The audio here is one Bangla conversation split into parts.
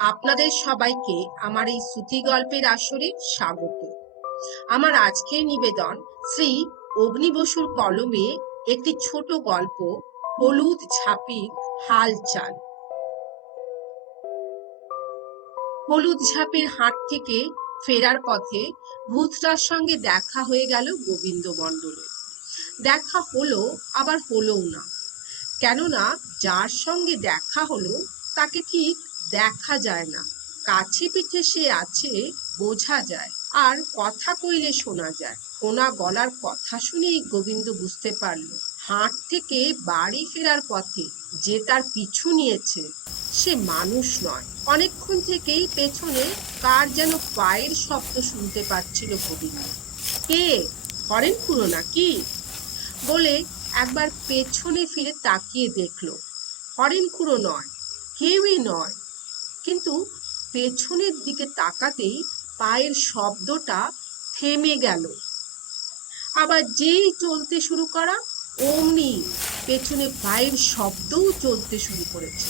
আপনাদের সবাইকে আমার এই শ্রুতি গল্পের আসরে স্বাগত। আমার আজকের নিবেদন শ্রী অগ্নি বসুর কলমে একটি ছোট গল্প, হলুদ ঝাঁপির হালচাল হলুদ ঝাঁপির হাট থেকে ফেরার পথে ভূতটার সঙ্গে দেখা হয়ে গেল গোবিন্দ মণ্ডলের দেখা হলো, আবার হলোও না। কেননা যার সঙ্গে দেখা হলো, তাকে ঠিক দেখা যায় না। কাছে পিঠে সে আছে, বোঝা যায়। আর কথা কইলে শোনা যায়। কোনা গলার কথা শুনেই গোবিন্দ বুঝতে পারল, হাট থেকে বাড়ি ফেরার পথে যে তার পিছু নিয়েছে, সে মানুষ নয়। অনেকক্ষণ থেকেই পেছনে কার যেন পায়ের শব্দ শুনতে পাচ্ছিল গোবিন্দ। কে? হরেন পুরো নাকি বলে একবার পেছনে ফিরে তাকিয়ে দেখল হরেন খুঁড়ো নয়, কেউই নয়। কিন্তু পেছনের দিকে তাকাতেই পায়ের শব্দটা থেমে গেল। আবার যেই চলতে শুরু করা, অমনি পেছনে পায়ের শব্দও চলতে শুরু করেছে।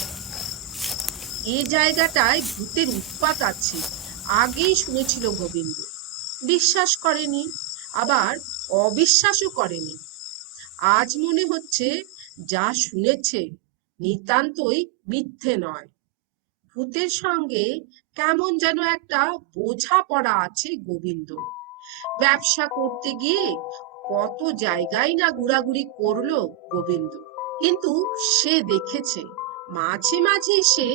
এ জায়গাটায় ভূতের উৎপাত আছে, আগেই শুনেছিল গোবিন্দ। বিশ্বাস করেনি, আবার অবিশ্বাসও করেনি। আজ মনে হচ্ছে, যা শুনেছে, নিতান্তই মিথ্যে নয়। ভূতের সঙ্গে কেমন যেন একটা বোঝা পড়া আছে গোবিন্দ। ব্যবসা করতে গিয়ে কত জায়গায় না ঘোরাঘুরি করল গোবিন্দ। কিন্তু সে দেখেছে, মাঝে মাঝে সে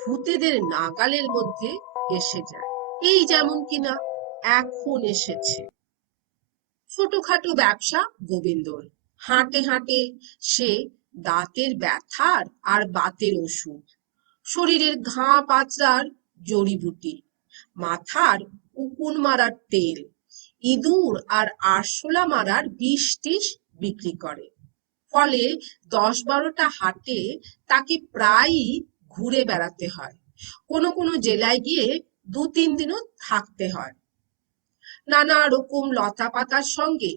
ভূতেদের নাগালের মধ্যে এসে যায়। এই যেমন কিনা এখন এসেছে। ছোটখাটো ব্যবসা গোবিন্দর। হাঁটে হাঁটে সে দাঁতের ব্যথার আর বাতের ওষুধ শরীরের ঘা পাচড়ার জড়িবুটি, মাথার উকুন মারার তেল, ইঁদুর আর আরশোলা মারার বিষ টিস বিক্রি করে। ফলে দশ বারোটা হাটে তাকে প্রায়ই ঘুরে বেড়াতে হয়। কোনো কোনো জেলায় গিয়ে দু তিন দিনও থাকতে হয়। নানা রকম লতা পাতার সঙ্গে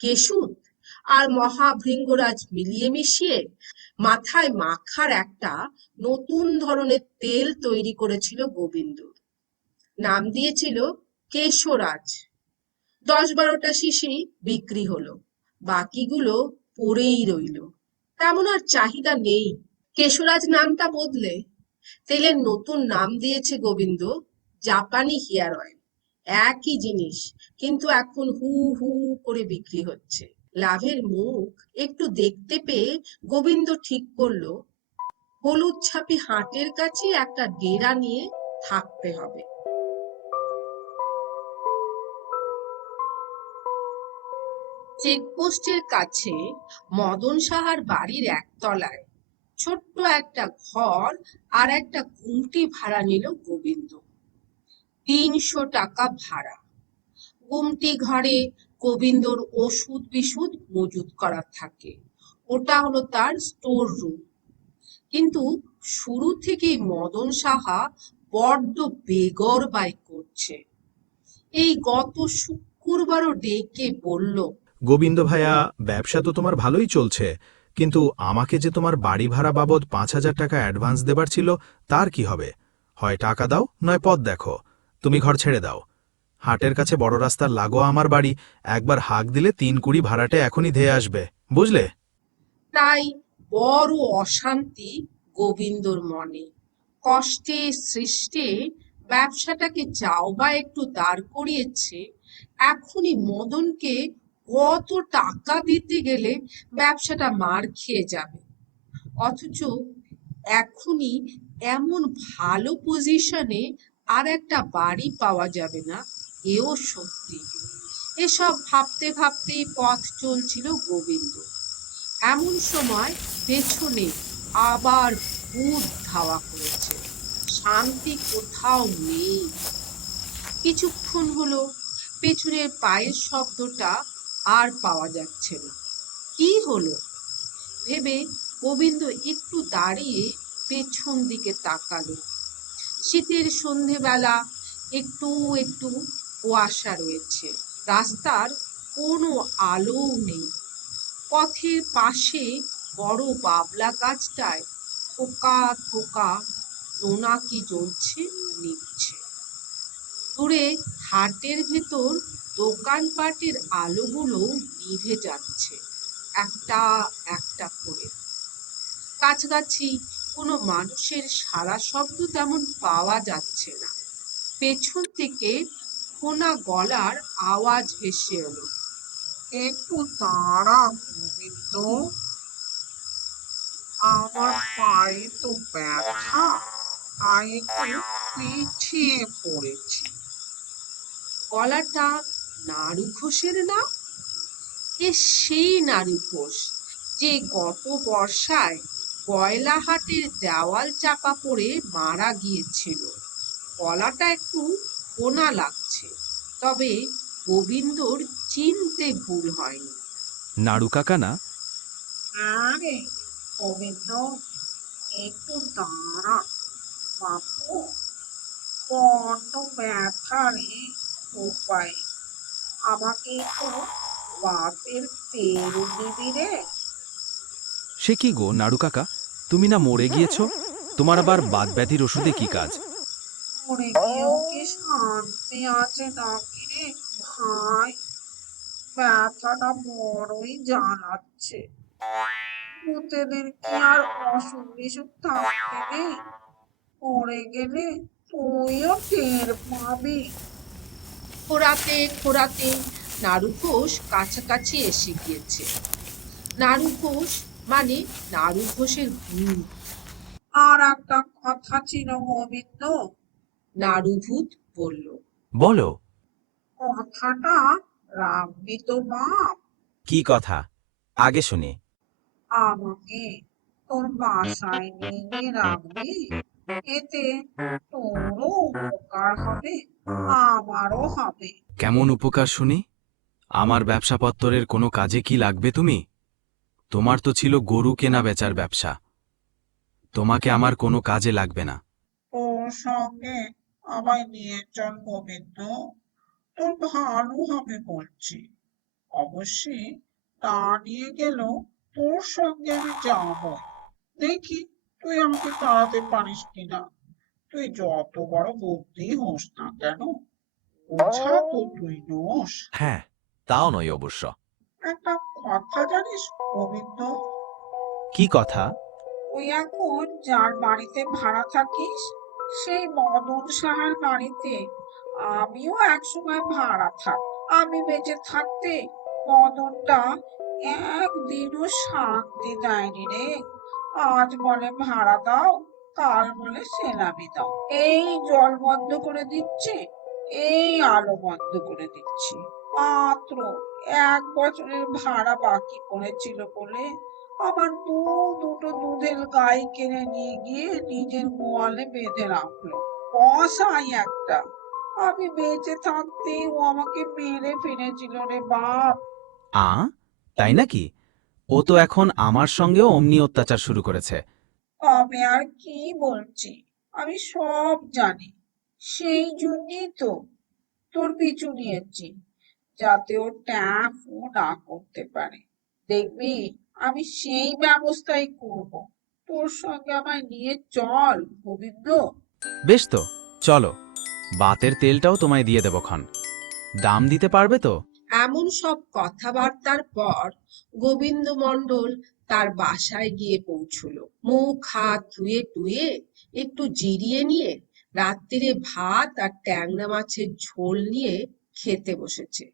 কেশুত আর মহাভৃঙ্গরাজ মিলিয়ে মিশিয়ে মাথায় মাখার একটা নতুন ধরনের তেল তৈরি করেছিল গোবিন্দ নাম দিয়েছিল কেশরাজ। দশ বারোটা শিশি বিক্রি হলো, বাকিগুলো পড়েই রইল। তেমন আর চাহিদা নেই। কেশরাজ নামটা বদলে তেলের নতুন নাম দিয়েছে গোবিন্দ জাপানি হেয়ার অয়েল। একই জিনিস, কিন্তু এখন হু হু করে বিক্রি হচ্ছে। লাভের মুখ একটু দেখতে পেয়ে গোবিন্দ ঠিক করল, হলুদ ছাপি হাটের কাছে একটা ডেরা নিয়ে থাকতে হবে। চেকপোস্টের কাছে মদন সাহার বাড়ির একতলায় ছোট্ট একটা ঘর আর একটা গুমটি ভাড়া নিল গোবিন্দ। তিনশো টাকা ভাড়া। গুমটি ঘরে গোবিন্দর ওষুধ বিশুধ মজুদ করা থাকে। ওটা হলো তার স্টোর রুম কিন্তু শুরু থেকেই মদন সাহা বড্ড বেগর বাই করছে। এই গত শুক্রবারও ডেকে বলল, গোবিন্দ ভাইয়া, ব্যবসা তো তোমার ভালোই চলছে, কিন্তু আমাকে যে তোমার বাড়ি ভাড়া বাবদ পাঁচ হাজার টাকা অ্যাডভান্স দেবার ছিল, তার কি হবে? হয় টাকা দাও, নয় পথ দেখো। তুমি ঘর ছেড়ে দাও। হাটের কাছে বড় রাস্তার লাগো আমার বাড়ি, একবার হাঁক দিলে তিন কুড়ি ভাড়াটে এখনই ধেয়ে আসবে, বুঝলে? তাই বড় অশান্তি গোবিন্দর মনে। কষ্টে সৃষ্টে ব্যবসাটাকে যাও বা একটু দাঁড় করিয়েছে, এখনই মদনকে কত টাকা দিতে গেলে ব্যবসাটা মার খেয়ে যাবে। অথচ এখনই এমন ভালো পজিশনে আর একটা বাড়ি পাওয়া যাবে না। এও সত্যি। এসব ভাবতে ভাবতেই পথ চলছিল গোবিন্দ। এমন সময় পেছনে আবার ভূত ধাওয়া করেছে। শান্তি কোথাও নেই। কিছুক্ষণ হলো, পেছনের পায়ের শব্দটা আর পাওয়া যাচ্ছে না। কি হলো? ভেবে গোবিন্দ একটু দাঁড়িয়ে পেছন দিকে তাকালো। শীতের সন্ধেবেলা একটু একটু কুয়াশা রয়েছে। রাস্তার কোনো আলোও নেই। পথের পাশে বড় বাবলা গাছটায় থোকা থোকা জোনাকি জ্বলছে নিচ্ছে দূরে হাটের ভেতর দোকানপাটের আলোগুলো নিভে যাচ্ছে, একটা একটা করে। কাছাকাছি কোনো মানুষের সারা শব্দ তেমন পাওয়া যাচ্ছে না। পেছন থেকে ফোনা গলার আওয়াজ ভেসে এলো। একটু দাঁড়া, গোবিন্দ। আমার পায়ে তো ব্যথা, তাই একটু পিছিয়ে পড়েছি। গলাটা নাড়ু ঘোষের না? এ সেই নাড়ু ঘোষ যে গত বর্ষায় কয়লাহাটের দেওয়াল চাপা পড়ে মারা গিয়েছিল। গলাটা একটু কোনা লাগছে। তবে গোবিন্দর চিনতে ভুল হয়নি। নাড়ু কাকা না হ্যাঁ রে গোবিন্দ একটু দাঁড়া। বাপু বড্ড ব্যথা রে উপায় আমাকে একটু বাতের তেল দিবি রে। সে কি গো নাড়ু কাকা? তুমি না মরে গিয়েছো? তোমার আবার বাদ ব্যাধির ওষুধে কি কাজ? মরে গিয়েও কি শান্তি আছে নাকি রে ভাই? ব্যথাটা বড়ই জ্বালাচ্ছে। ভূতেদের কি আর অসুখ বিসুখ থাকতে নেই? পড়ে গেলে তুইও টের পাবি। খোরাতে খোরাতে কাছাকাছি এসে গিয়েছে। নাড়ু ঘোষ মানে নাড়ু ঘোষের ভূত আর একটা কথা ছিল গোবিন্দ নাড়ু ভূত বলল বলো। কথাটা রাখবি তো বাপ। কি কথা? আগে শুনি। আমাকে তোর বাসায় নিয়ে রাখবি এতে তোরও উপকার হবে আমারও হবে। কেমন উপকার শুনি? আমার ব্যবসাপত্তরের কোনো কাজে কি লাগবে তুমি? তোমার তো ছিল গরু কেনা বেচার ব্যবসা। তোমাকে আমার কোনো কাজে লাগবে না। তোর সঙ্গে আমায় নিয়ে চল গোবিন্দ তোর ভালো হবে বলছি। অবশ্যই তা নিয়ে গেলেও তোর সঙ্গে আমি যাব। দেখি তুই আমাকে তাড়াতে পারিস কিনা। তুই যত বড় বুদ্ধি হোস না কেন বোঝা তো তুই নোস। হ্যাঁ তাও নয় অবশ্য। একটা কথা জানিস গোবিন্দ? কি কথা? তুই এখন যার বাড়িতে ভাড়া থাকিস সেই মদন সাহার বাড়িতে। আমিও একসময় ভাড়া থাক, আমি বেঁচে থাকতে মদনটা একদিনও শান্তি দেয়নি রে। আজ বলে ভাড়া দাও, কাল বলে সেলামি দাও। এই জল বন্ধ করে দিচ্ছে, এই আলো বন্ধ করে দিচ্ছে। মাত্র এক বছরের ভাড়া বাকি পড়েছিল বলে আবার দু দুটো দুধের গাই কিনে নিয়ে গিয়ে নিজের গোয়ালে বেঁধে রাখল। কসাই একটা আমি বেঁচে থাকতে ও আমাকে মেরে ফেলেছিল রে বাপ। আ? তাই নাকি? ও তো এখন আমার সঙ্গেও অমনি অত্যাচার শুরু করেছে। আমি আর কি বলছি? আমি সব জানি। সেই জন্যই তো তোর পিছু নিয়েছি যাতে ও ট্যাফও না করতে পারে। দেখবি? আমি সেই ব্যবস্থাই করব। তোর সঙ্গে আমায় নিয়ে চল গোবিন্দ। বেশ তো চলো। বাতের তেলটাও তোমায় দিয়ে দেব ক্ষণ। দাম দিতে পারবে তো? এমন সব কথাবার্তার পর গোবিন্দ মণ্ডল তার বাসায় গিয়ে পৌঁছল। মুখ হাত ধুয়ে টুয়ে একটু জিরিয়ে নিয়ে রাত্রিরে ভাত আর ট্যাংরা মাছের ঝোল নিয়ে খেতে বসেছে।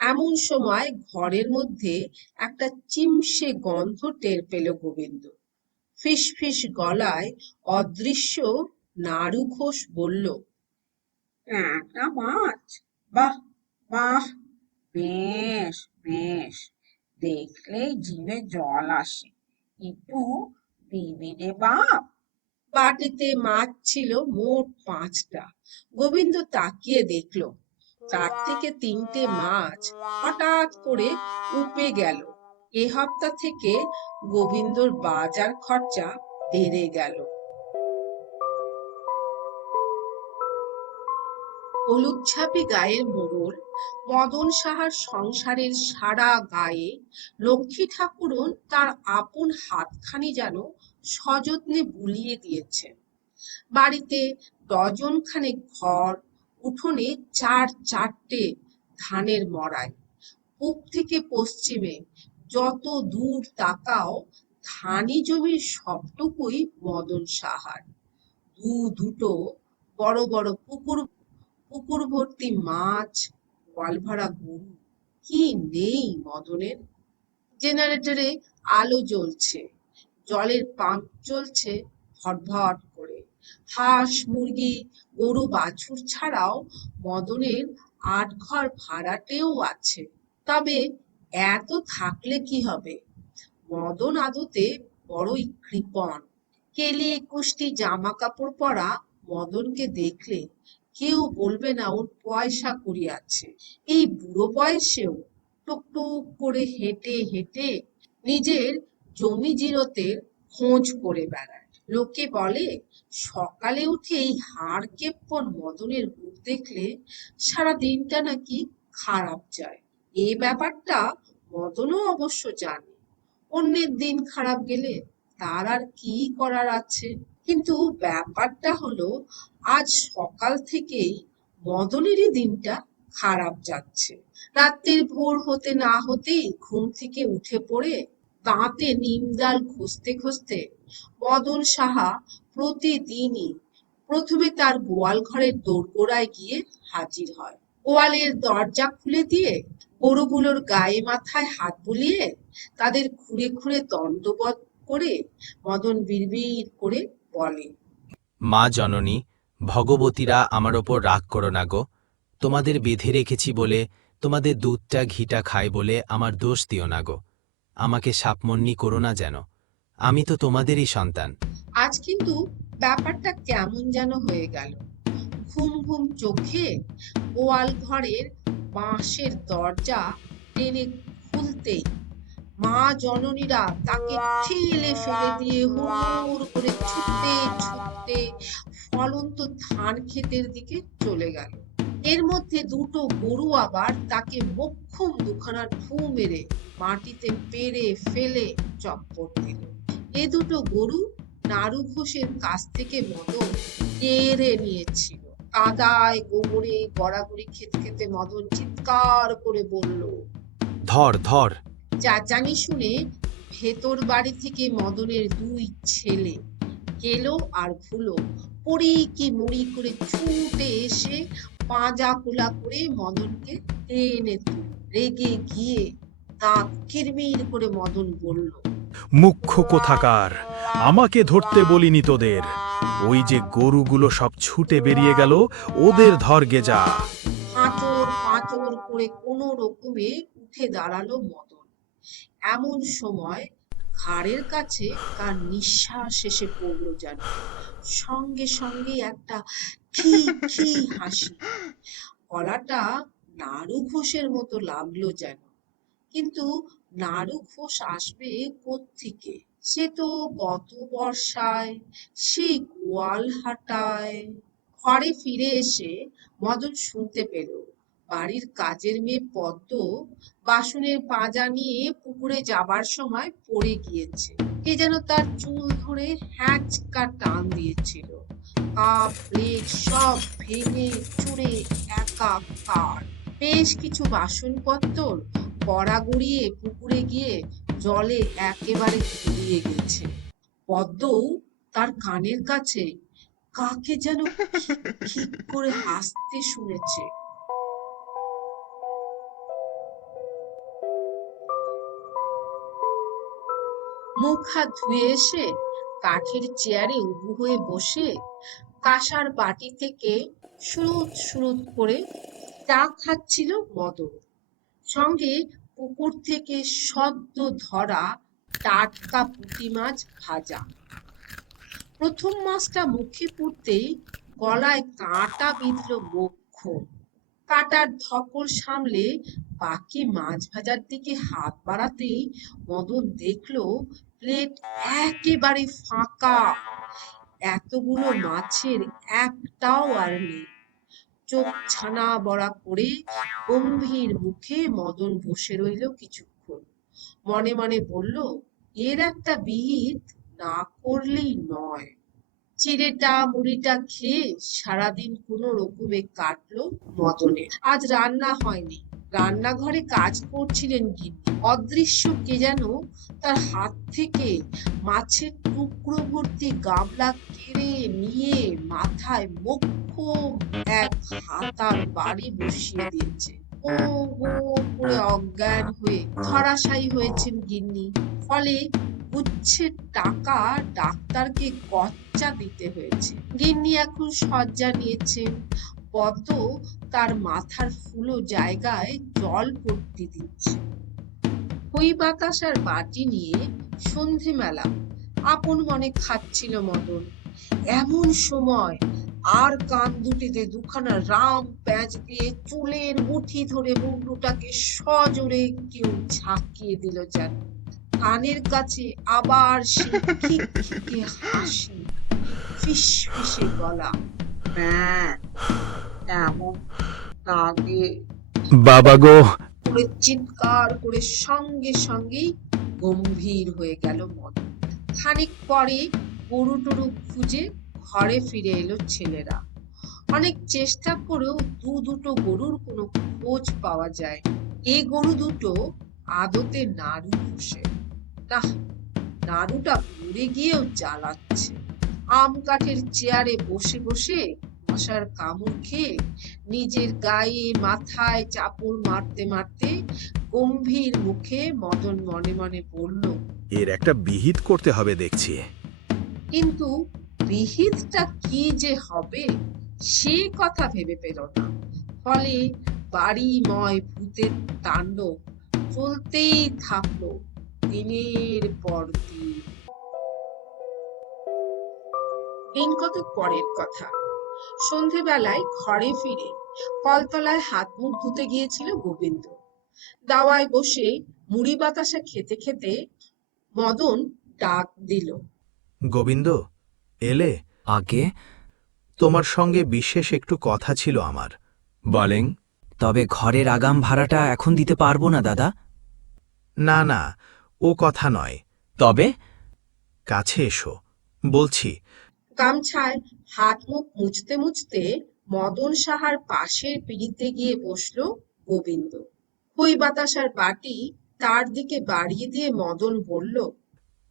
এমন সময় ঘরের মধ্যে একটা চিমসে গন্ধ টের পেল গোবিন্দ। ফিস গলায় অদৃশ্য নাড়ু ঘোষ বলল ট্যাংরা মাছ। বাহ বাহ। বেশ বেশ। দেখলেই জিভে জল আসে। একটু দিবি রে বাপ। বাটিতে মাছ ছিল মোট পাঁচটা। গোবিন্দ তাকিয়ে দেখল তার থেকে তিনটে মাছ হঠাৎ করে উপে গেল। এ হপ্তা থেকে গোবিন্দর বাজার খরচা বেড়ে গেল। হলুদ ছাপি গায়ের মোড়ল, মদন সাহার সংসারের সারা গায়ে লক্ষ্মী ঠাকুরন তার আপন হাতখানি যেন সযত্নে বুলিয়ে দিয়েছে বাড়িতে ডজন খানেক ঘর উঠোনে চার চারটে ধানের মড়াই, পূব থেকে পশ্চিমে যত দূর তাকাও ধানি জমির সবটুকুই মদন সাহার। দু দুটো বড় বড় পুকুর পুকুর ভর্তি মাছ, গোয়াল ভরা গরু, কি নেই মদনের? জেনারেটরে আলো জ্বলছে, জলের পাম্প চলছে ভটভট হাঁস, মুরগি, গরু, বাছুর ছাড়াও মদনের আট ঘর ভাড়াটেও আছে। তবে এত থাকলে কি হবে? মদন আদতে বড়ই কৃপণ। কেলি একুশটি জামা কাপড় পরা মদনকে দেখলে কেউ বলবে না ওর পয়সা করি আছে এই বুড়ো বয়সেও টুকটুক করে হেঁটে হেঁটে নিজের জমি জিরতের খোঁজ করে বেড়ায়। লোকে বলে, সকালে উঠে এই হাড় কেপ্পন মদনের মুখ দেখলে সারা দিনটা নাকি খারাপ যায়। এ ব্যাপারটা মদনও অবশ্য জানে। অন্যের দিন খারাপ গেলে তার আর কি করার আছে? কিন্তু ব্যাপারটা হলো, আজ সকাল থেকেই মদনেরই দিনটা খারাপ যাচ্ছে। রাত্রির ভোর হতে না হতেই ঘুম থেকে উঠে পড়ে দাঁতে নিমডাল খুঁজতে ঘষতে মদন সাহা প্রতিদিনই। প্রথমে তার গোয়াল ঘরের দোরগোড়ায় গিয়ে হাজির হয়। গোয়ালের দরজা খুলে দিয়ে গরুগুলোর গায়ে মাথায় হাত বুলিয়ে তাদের খুঁড়ে খুঁড়ে দণ্ডবধ করে মদন বিড়বিড় করে বলে, মা জননী, ভগবতীরা আমার ওপর রাগ করো না গো। তোমাদের বেঁধে রেখেছি বলে, তোমাদের দুধটা ঘিটা খায় বলে আমার দোষ দিও না গো। আমাকে সাপমন্নি করো না যেন। আমি তো তোমাদেরই সন্তান। আজ কিন্তু ব্যাপারটা কেমন যেন হয়ে গেল। ঘুম ঘুম চোখে গোয়াল ঘরের বাঁশের দরজা টেনে খুলতেই মা জননীরা তাকে ঠেলে ফেলে দিয়ে হুড় করে ছুটতে ছুটতে ফলন্ত ধান ক্ষেতের দিকে চলে গেল। এর মধ্যে দুটো গরু আবার তাকে মোক্ষম দুখানা ফু মেরে মাটিতে পেরে ফেলে চপ্পর দিল। এ দুটো গরু নারু ঘোষের কাছ থেকে মদন কেড়ে নিয়েছিল। কাদায় গোবরে গড়াগড়ি খেতে খেতে মদন চিৎকার করে বলল ধর ধর। চাচানি শুনে ভেতর বাড়ি থেকে মদনের দুই ছেলে গেলো আর ভুলো পড়ি কি মুড়ি করে ছুটে এসে পাঁজা কোলা করে মদনকে টেনে তুলে রেগে গিয়ে দাঁত কিরমির করে মদন বলল মুখ্য কোথাকার, আমাকে ধরতে বলিনি তোদের। ওই যে গরুগুলো সব ছুটে বেরিয়ে গেল, ওদের ধরগে যা পাঁচর পাঁচর করে কোনো রকমে উঠে দাঁড়াল মদন। এমন সময় ঘাড়ের কাছে তার নিঃশ্বাস এসে পড়ল যেন। সঙ্গে সঙ্গে একটা খি খি হাসি। গলাটা নাড়ু ঘোষের মতো লাগল যেন। কিন্তু নাড়ু ঘোষ আসবে কোত্থেকে? সে তো গত বর্ষায় সেই গোয়াল হাটায়। ঘরে ফিরে এসে মদন শুনতে পেল বাড়ির কাজের মেয়ে পদ্ম বাসনের পাজা নিয়ে পুকুরে যাবার সময় পড়ে গিয়েছে। কে যেন তার চুল ধরে হ্যাঁচকা টান দিয়েছিল। কাপ প্লেট সব ভেঙে চুরে একাকার। বেশ কিছু বাসনপত্র গড়া গড়িয়ে পুকুরে গিয়ে জলে একেবারে তলিয়ে গেছে। পদ্মও তার কানের কাছে কাকে যেন খিক করে হাসতে শুনেছে। মুখ হাত ধুয়ে এসে কাঠের চেয়ারে উবু হয়ে বসে কাঁসার বাটি থেকে সুরুত সুরুত করে চা খাচ্ছিল মদন। সঙ্গে পুকুর থেকে সদ্য ধরা টাটকা পুঁটি মাছ ভাজা। প্রথম মাছটা মুখে পুড়তেই গলায় কাঁটা বিঁধল মোক্ষম কাটার ধকল সামলে বাকি মাছ ভাজার দিকে হাত বাড়াতেই মদন দেখল, প্লেট একেবারে ফাঁকা। এতগুলো মাছের একটাও আর নেই। চোখ ছানা বড়া করে গম্ভীর মুখে মদন বসে রইল কিছুক্ষণ। মনে মনে বলল, এর একটা বিহিত না করলেই নয়। চিড়েটা মুড়িটা খেয়ে সারাদিন কোনো রকমে কাটলো মদনের। আজ রান্না হয়নি। রান্নাঘরে কাজ করছিলেন গিন্নি অদৃশ্য কে যেন তার হাত থেকে মাছের টুকরো ভর্তি গামলা কেড়ে নিয়ে মাথায় মোক্ষম এক হাতার বাড়ি বসিয়ে দিয়েছে। ও অজ্ঞান হয়ে ধরাশায়ী হয়েছেন গিন্নি। ফলে গুচ্ছের টাকা ডাক্তারকে গচ্চা দিতে হয়েছে। গিন্নি এখন শয্যা নিয়েছেন পদ্ম তার মাথার ফুলো জায়গায় জল পড়তে দিচ্ছে। খই বাতাসার বাটি নিয়ে সন্ধে মেলা আপন মনে খাচ্ছিল মদন। এমন সময় আর কান দুটিতে দুখানা রাম প্যাঁচ দিয়ে চুলের মুঠি ধরে মুন্ডুটাকে সজোরে কেউ ঝাঁকিয়ে দিল যেন। কানের কাছে আবার হাসি, ফিসফিসে গলা হ্যাঁ এমন লাগে বাবা গো। করে চিৎকার করে সঙ্গে সঙ্গেই গম্ভীর হয়ে গেল মন খানিক পরে গরু টরু খুঁজে ঘরে ফিরে এলো ছেলেরা। অনেক চেষ্টা করেও দু দুটো গরুর কোনো খোঁজ পাওয়া যায় এই গরু দুটো আদতে নাড়ু ঘষে। না নাড়ুটা মরে গিয়েও জ্বালাচ্ছে। আম কাঠের চেয়ারে বসে বসে মশার কামড় খেয়ে নিজের গায়ে মাথায় চাপড় মারতে মারতে গম্ভীর মুখে মদন মনে মনে বলল এর একটা বিহিত করতে হবে দেখছি। কিন্তু বিহিতটা কি যে হবে সে কথা ভেবে পেল না। ফলে বাড়িময় ভূতের তাণ্ডব চলতেই থাকল দিনের পর দিন। দিন কত পরের কথা। সন্ধেবেলায় ঘরে ফিরে কলতলায় হাত মুখ ধুতে গিয়েছিল গোবিন্দ। দাওয়ায় বসে মুড়ি বাতাসা খেতে খেতে মদন ডাক দিল। গোবিন্দ এলে? আগে? তোমার সঙ্গে বিশেষ একটু কথা ছিল আমার। বলেন তবে ঘরের আগাম ভাড়াটা এখন দিতে পারব না দাদা। না না ও কথা নয়। তবে? কাছে এসো বলছি। গামছায় হাত মুখ মুছতে মুছতে মদন সাহার পাশের পিড়িতে গিয়ে বসল গোবিন্দ। খই বাতাসার বাটি তার দিকে বাড়িয়ে দিয়ে মদন বলল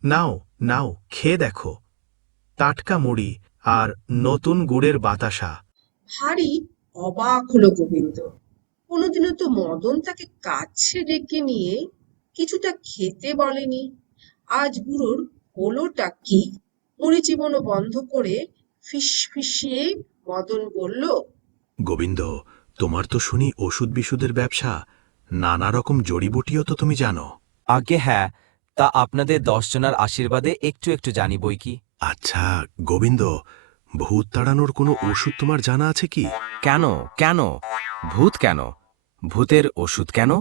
নাও নাও খেয়ে দেখো। টাটকা মুড়ি আর নতুন গুড়ের বাতাসা। ভারী অবাক হলো গোবিন্দ। কোনোদিনও তো মদন তাকে কাছে ডেকে নিয়ে কিছুটা খেতে বলেনি। আজ বুড়োর হলোটা কি? মুড়ি জীবনও বন্ধ করে ফিস ফিসিয়ে মদন বলল গোবিন্দ তোমার তো শুনি ওষুধ বিশুদের ব্যবসা। নানা রকম জড়িবুটিও তো তুমি জানো। আগে হ্যাঁ তা আপনাদের দশজনার আশীর্বাদে একটু একটু জানি বই কি। আচ্ছা গোবিন্দ ভূত তাড়ানোর কোনো ওষুধ তোমার জানা আছে কি? কেন কেন? ভূত কেন? ভূতের ওষুধ কেন?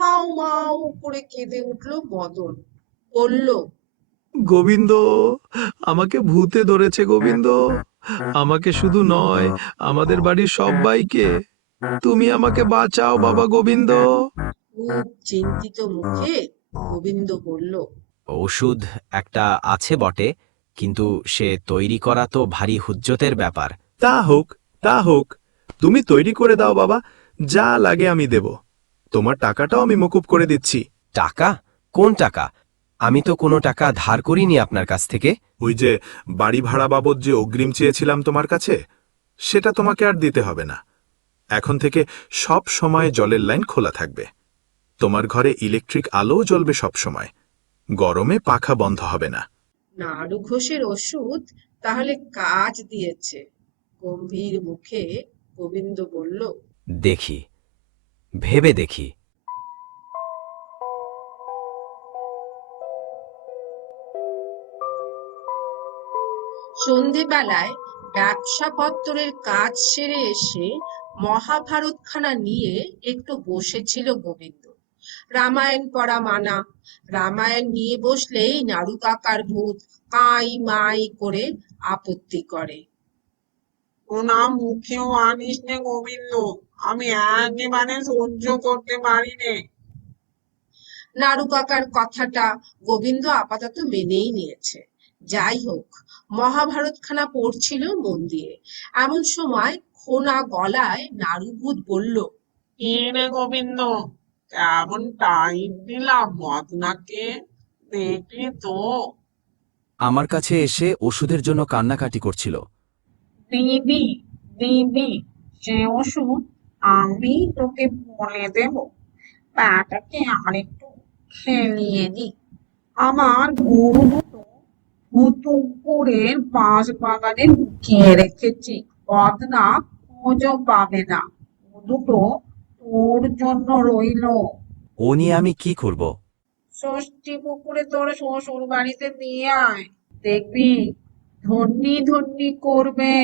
হাউ মাউ করে কেঁদে উঠল মদন। বলল গোবিন্দ আমাকে ভূতে ধরেছে গোবিন্দ। আমাকে শুধু নয় আমাদের বাড়ির সবাইকে। তুমি আমাকে বাঁচাও বাবা গোবিন্দ। খুব চিন্তিত মুখে গোবিন্দ বলল ওষুধ একটা আছে বটে কিন্তু সে তৈরি করা তো ভারী হুজ্জতের ব্যাপার। তা হোক তা হোক তুমি তৈরি করে দাও বাবা যা লাগে আমি দেব। তোমার টাকাটাও আমি মকুব করে দিচ্ছি। টাকা? কোন টাকা? আমি তো কোনো টাকা ধার করিনি আপনার কাছ থেকে। ওই যে বাড়ি ভাড়া বাবদ যে অগ্রিম চেয়েছিলাম তোমার কাছে সেটা তোমাকে আর দিতে হবে না। এখন থেকে সব সময় জলের লাইন খোলা থাকবে। তোমার ঘরে ইলেকট্রিক আলোও জ্বলবে সব সময়। গরমে পাখা বন্ধ হবে না। নাড়ু ঘোষের ওষুধ তাহলে কাজ দিয়েছে। গম্ভীর মুখে গোবিন্দ বলল দেখি ভেবে দেখি। সন্ধেবেলায় ব্যবসাপত্তরের কাজ সেরে এসে মহাভারতখানা নিয়ে একটু বসেছিল গোবিন্দ। রামায়ণ পড়া মানা রামায়ণ নিয়ে বসলেই নাড়ু কাকার ভূত কাই মাই করে আপত্তি করে। ওনা মুখেও আনিস নে গোবিন্দ আমি আগে একেবারে সহ্য করতে পারি নে নাড়ু কাকার কথাটা গোবিন্দ আপাতত মেনেই নিয়েছে। যাই হোক মহাভারতখানা পড়ছিল মন দিয়ে এমন সময় খোনা গলায় নারুভূত বলল কি রে গোবিন্দ? কেমন টাইট দিলাম মদনাকে? দেখলি তো? আমার কাছে এসে ওষুধের জন্য কান্নাকাটি করছিল। দিদি দিদি সে ওষুধ আমি তোকে বলে দেব। প্যাটাকে আরেকটু খেলিয়ে দি। আমার গরু দুটো হুতুমপুরের বাঁশ বাগানে লুকিয়ে রেখেছি বদনা খোঁজও পাবে না ও দুটো তোর জন্য রইল ও নিয়ে আমি কি করব ষষ্ঠী পুকুরে তোর শ্বশুর বাড়িতে দিয়ে আয় দেখবি ধন্যি ধন্যি করবে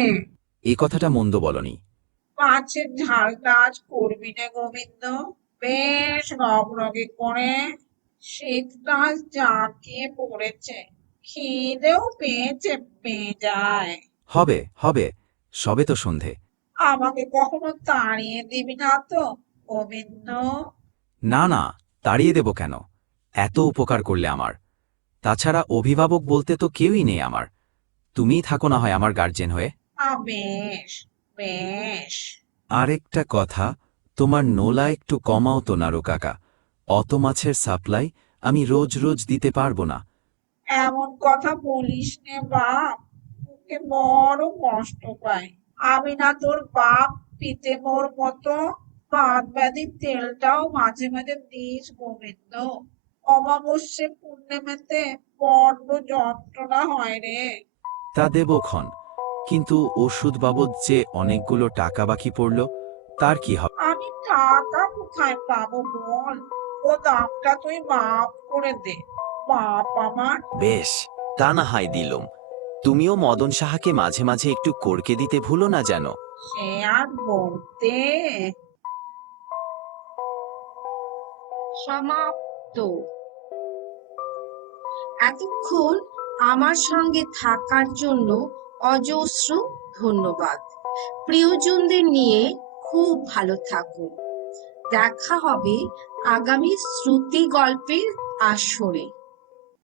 এই কথাটা মন্দ বলনি পাঁচের ঝালটা আজ করবি না গোবিন্দ। বেশ রগরগে করে। শীতটা জাঁকিয়ে পড়েছে। খিদেও যায়। হবে হবে সবে তো সন্ধে। আমাকে কখনো তাড়িয়ে দিবি না তো গোবিন্দ। না না তাড়িয়ে দেব কেন? এত উপকার করলে আমার। তাছাড়া অভিভাবক বলতে তো কেউই নেই আমার। তুমিই থাকো না হয় আমার গার্জেন হয়ে। আ বেশ বেশ। আরেকটা কথা তোমার নোলা একটু কমাও তো নারু কাকা। অত মাছের সাপ্লাই আমি রোজ রোজ দিতে পারব না। এমন কথা বলিস নে বাপ। তোকে বড় কষ্ট পাই আমি না তোর বাপ পিতে মোর মতো। বাদ ব্যাধির তেলটাও মাঝে মাঝে দিস গোবিন্দ। অমাবস্যে পূর্ণিমাতে বড্ড যন্ত্রণা হয় রে। তা দেব ক্ষণ কিন্তু ওষুধ বাবদ যে অনেকগুলো টাকা বাকি পড়ল তার কি হবে? আমি টাকা কোথায় পাবো বল? ও দামটা তুই মাফ করে দে। বাপ আমার বেশ তা না হয় দিলুম। তুমিও মদন সাহাকে মাঝে মাঝে একটু করকে দিতে ভুলো না যেন। সে আর বলতে সমাপ্ত। এতক্ষণ আমার সঙ্গে থাকার জন্য অজস্র ধন্যবাদ। প্রিয়জনদের নিয়ে খুব ভালো থাকুন। দেখা হবে আগামী শ্রুতি গল্পের আসরে।